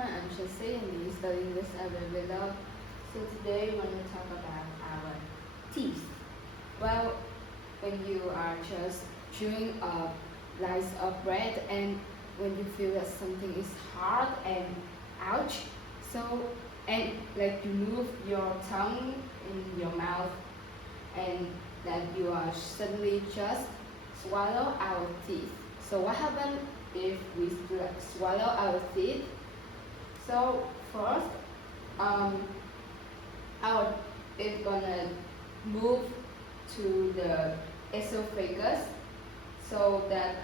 I'm Jessie and we studying this below. So today we want to talk about our teeth. Well, when you are just chewing a slice of bread and when you feel that something is hard and ouch, and like you move your tongue in your mouth and that you are suddenly just swallow our teeth. So what happens if we swallow our teeth? So first, our it's gonna move to the esophagus, so that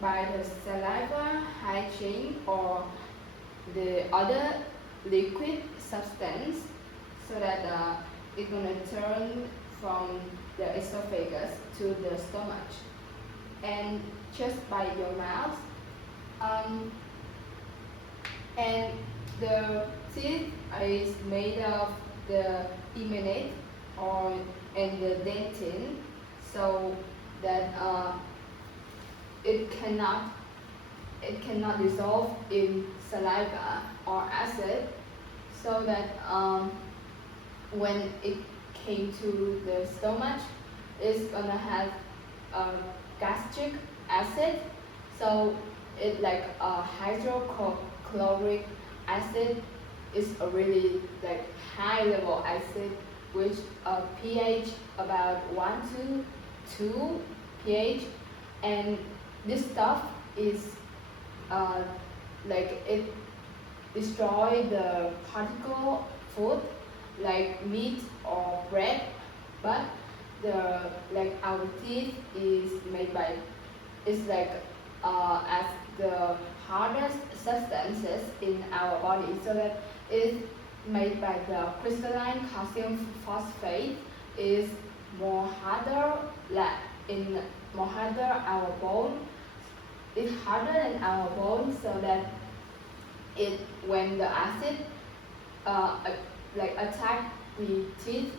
by the saliva hygiene or the other liquid substance, so that it's gonna turn from the esophagus to the stomach, and just by your mouth, and the teeth is made of the emanate and the dentin, so that it cannot dissolve in saliva or acid, so that when it came to the stomach, it's gonna have gastric acid. So it like a hydrochloric acid is a really like high level acid, which pH about 1 to 2 pH, and this stuff is like it destroy the particle food like meat or bread, but our teeth is made by as the hardest substances in our body, so that it's made by the crystalline calcium phosphate is more harder our bone. It's harder than our bone, so that when the acid attack the teeth,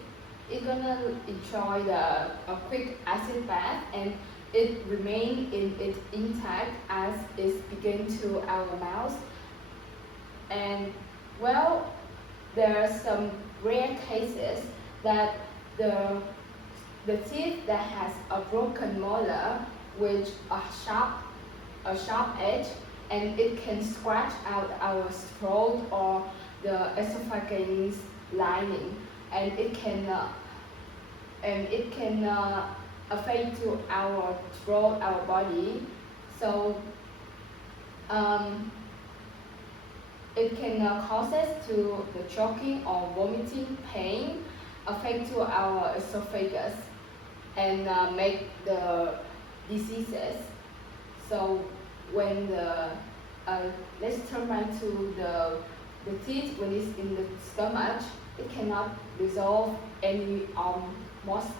it's gonna enjoy a quick acid bath, and it remain in its intact as it begin to our mouth. And well, there are some rare cases that the teeth that has a broken molar with a sharp edge, and it can scratch out our throat or the esophagus lining, and it can affect to our throat, our body. So it can cause us to the choking or vomiting pain, affect to our esophagus, and make the diseases. So when let's turn back to the teeth. When it's in the stomach, it cannot resolve any most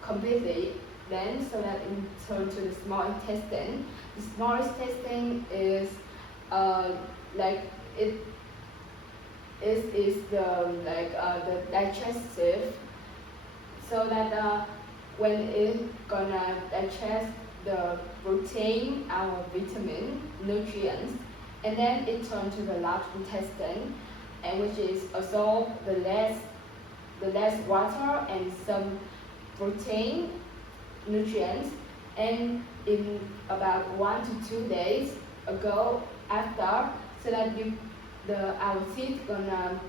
completely, then so that it turn to the small intestine. The small intestine is the digestive, so that when it's gonna digest the protein, our vitamin, nutrients, and then it turns to the large intestine, and which is absorb the less water and some protein, nutrients, and in about 1 to 2 days after, so that our teeth gonna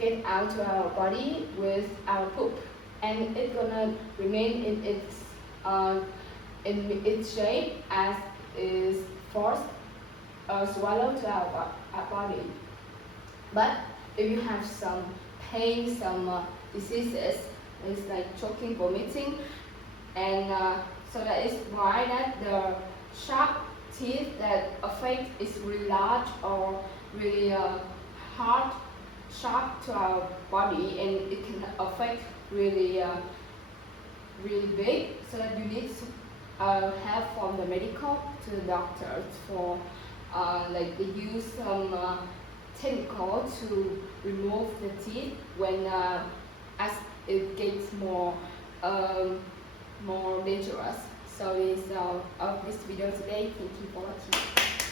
get out to our body with our poop, and it's gonna remain in its shape as is forced swallowed to our body. But if you have some pain, some diseases, it's like choking, vomiting, and so that is why that the sharp teeth that affect is really large or really hard, sharp to our body, and it can affect really big, so that you need to help from the medical to the doctor for they use some technical to remove the teeth when as it gets more dangerous. So this is of this video today. Thank you for watching.